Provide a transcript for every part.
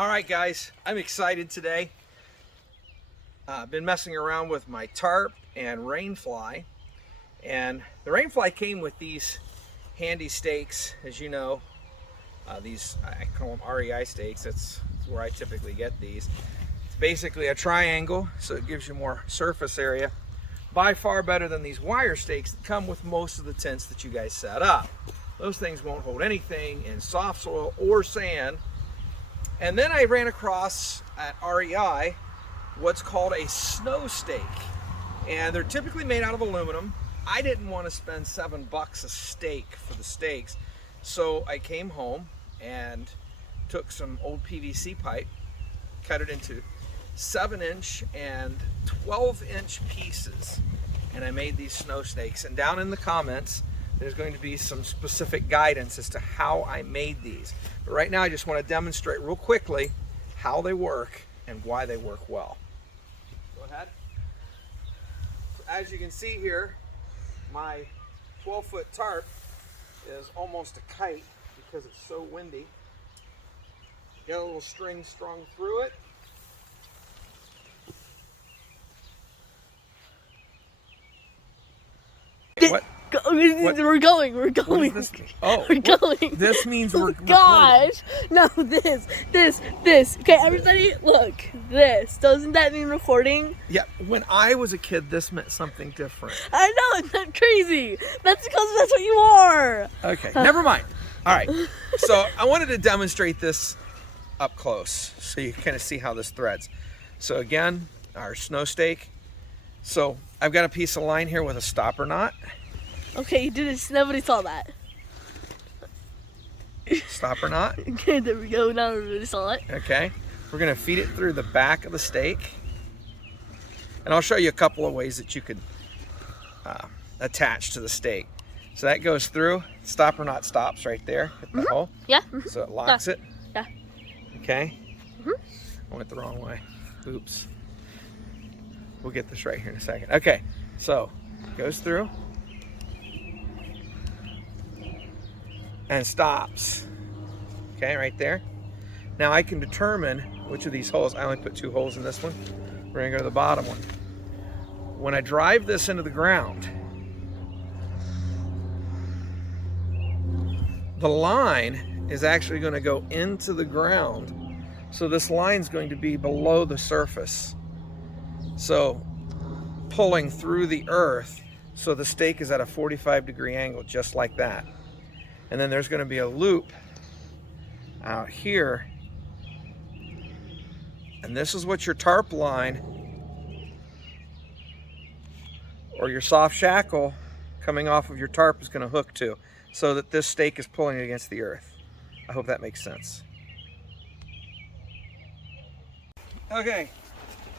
All right, guys, I'm excited today. I've been messing around with my tarp and rainfly, and the rainfly came with these handy stakes, as you know. These, I call them REI stakes. That's where I typically get these. It's basically a triangle, so it gives you more surface area. By far better than these wire stakes that come with most of the tents that you guys set up. Those things won't hold anything in soft soil or sand. And then I ran across at REI what's called a snow stake. And they're typically made out of aluminum. I didn't want to spend $7 a stake for the stakes. So I came home and took some old PVC pipe, cut it into 7-inch and 12-inch pieces. And I made these snow stakes. And down in the comments, there's going to be some specific guidance as to how I made these. But right now I just want to demonstrate real quickly how they work and why they work well. Go ahead. So as you can see here, my 12-foot tarp is almost a kite because it's so windy. Got a little string strung through it. What? We're going. What does this mean? Oh, we're going. This means we're gosh. No, this. Okay, everybody, look. This. Doesn't that mean recording? Yeah, when I was a kid, this meant something different. I know, it's not crazy. That's because that's what you are. Okay, never mind. All right, so I wanted to demonstrate this up close so you kind of see how this threads. So again, our snow stake. So I've got a piece of line here with a stopper knot. Okay, you did it. Nobody saw that. Stopper knot. Okay, there we go. Now everybody saw it. Okay, we're gonna feed it through the back of the stake, and I'll show you a couple of ways that you could attach to the stake. So that goes through. Stopper knot stops right there at the hole. Yeah. So it locks it. Yeah. Okay. I went the wrong way. Oops. We'll get this right here in a second. Okay, so it goes through and stops. Okay, right there. Now I can determine which of these holes. I only put 2 holes in this one. We're gonna go to the bottom one. When I drive this into the ground, the line is actually going to go into the ground. So this line is going to be below the surface. So pulling through the earth, so the stake is at a 45-degree angle, just like that. And then there's going to be a loop out here. And this is what your tarp line or your soft shackle coming off of your tarp is going to hook to, so that this stake is pulling against the earth. I hope that makes sense. Okay,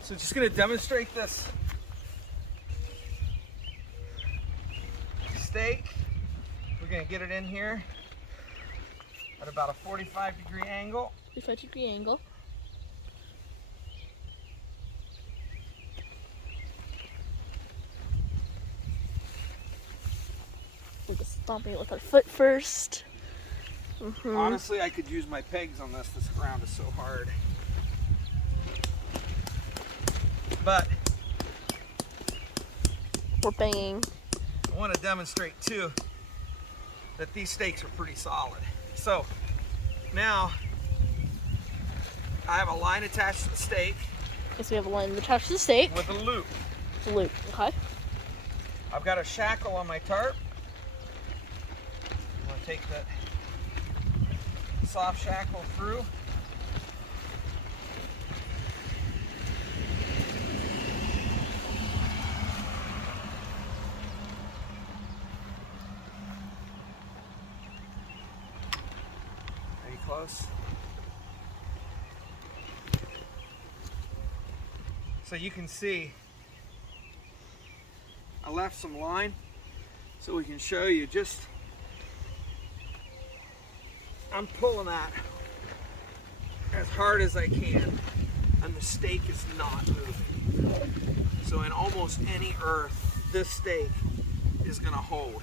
so just going to demonstrate this stake. We're going to get it in here at about a 45-degree angle. 45-degree angle. We're just stomping it with our foot first. Honestly, I could use my pegs on this. This ground is so hard. But we're banging. I want to demonstrate too that these stakes are pretty solid. So now I have a line attached to the stake. Yes, we have a line attached to the stake. With a loop. The loop, okay. I've got a shackle on my tarp. I'm going to take the soft shackle through. Are you close? So you can see I left some line so we can show you just, I'm pulling that as hard as I can and the stake is not moving. So in almost any earth, this stake is going to hold.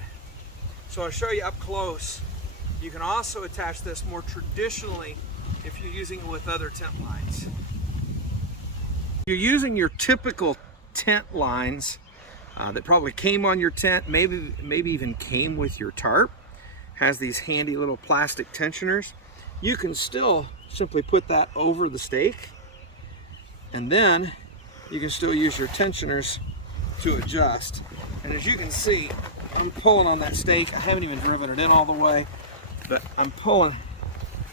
So I'll show you up close. You can also attach this more traditionally if you're using it with other tent lines. If you're using your typical tent lines that probably came on your tent, maybe even came with your tarp, has these handy little plastic tensioners, you can still simply put that over the stake, and then you can still use your tensioners to adjust. And as you can see, I'm pulling on that stake. I haven't even driven it in all the way, but I'm pulling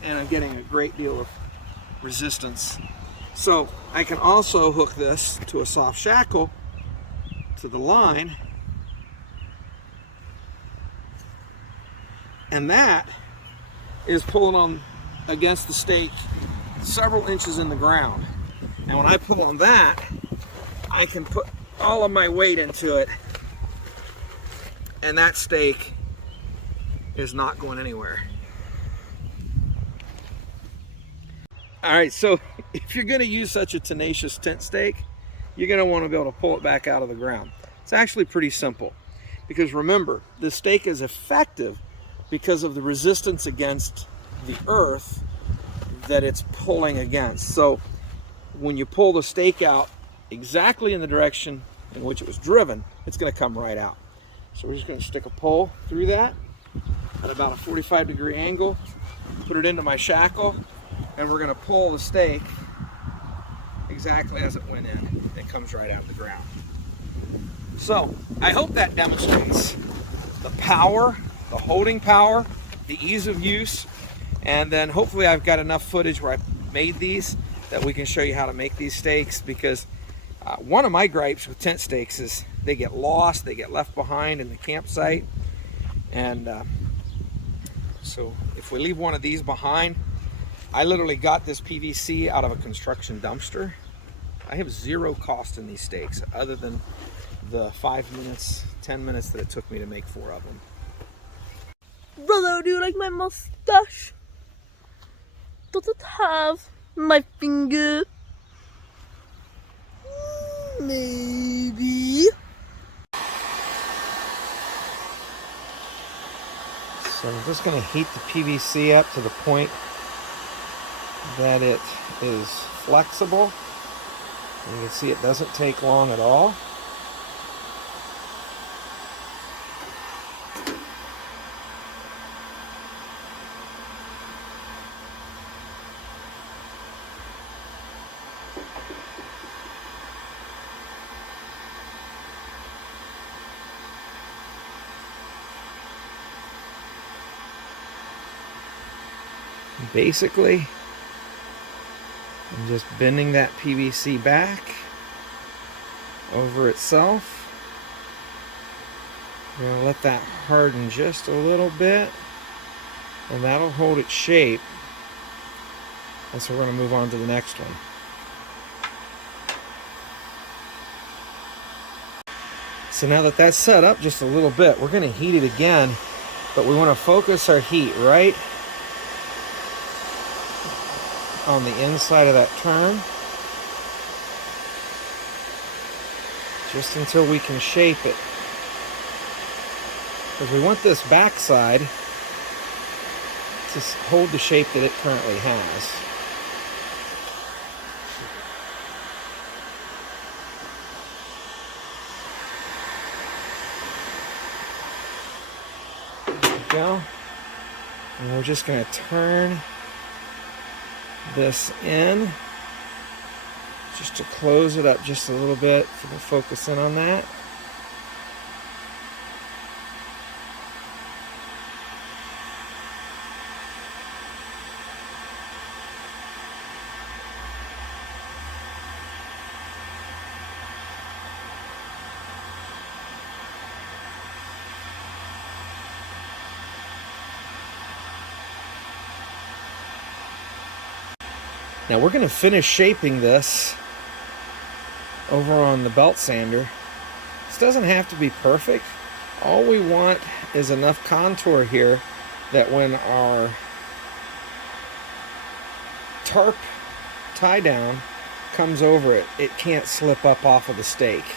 and I'm getting a great deal of resistance. So I can also hook this to a soft shackle to the line, and that is pulling on against the stake several inches in the ground. And when I pull on that, I can put all of my weight into it, and that stake is not going anywhere. All right, so if you're going to use such a tenacious tent stake, you're going to want to be able to pull it back out of the ground. It's actually pretty simple, because remember, the stake is effective because of the resistance against the earth that it's pulling against. So when you pull the stake out exactly in the direction in which it was driven, it's going to come right out. So we're just going to stick a pole through that at about a 45-degree angle, put it into my shackle, and we're going to pull the stake exactly as it went in. It comes right out of the ground. So I hope that demonstrates the power, the holding power, the ease of use, and then hopefully I've got enough footage where I made these that we can show you how to make these stakes, because one of my gripes with tent stakes is they get lost, they get left behind in the campsite, and so if we leave one of these behind, I literally got this PVC out of a construction dumpster. I have zero cost in these stakes other than the 5 minutes, 10 minutes that it took me to make 4 of them. Brother, do you like my mustache? Does it have my finger? Maybe. So I'm just going to heat the PVC up to the point that it is flexible. And you can see it doesn't take long at all. Basically, I'm just bending that PVC back over itself. We're going to let that harden just a little bit, and that'll hold its shape. And so we're going to move on to the next one. So now that that's set up just a little bit, we're going to heat it again, but we want to focus our heat right on the inside of that turn, just until we can shape it, because we want this backside to hold the shape that it currently has. There we go. And we're just going to turn this in just to close it up just a little bit so we'll focus in on that. Now we're going to finish shaping this over on the belt sander. This doesn't have to be perfect. All we want is enough contour here that when our tarp tie down comes over it, it can't slip up off of the stake.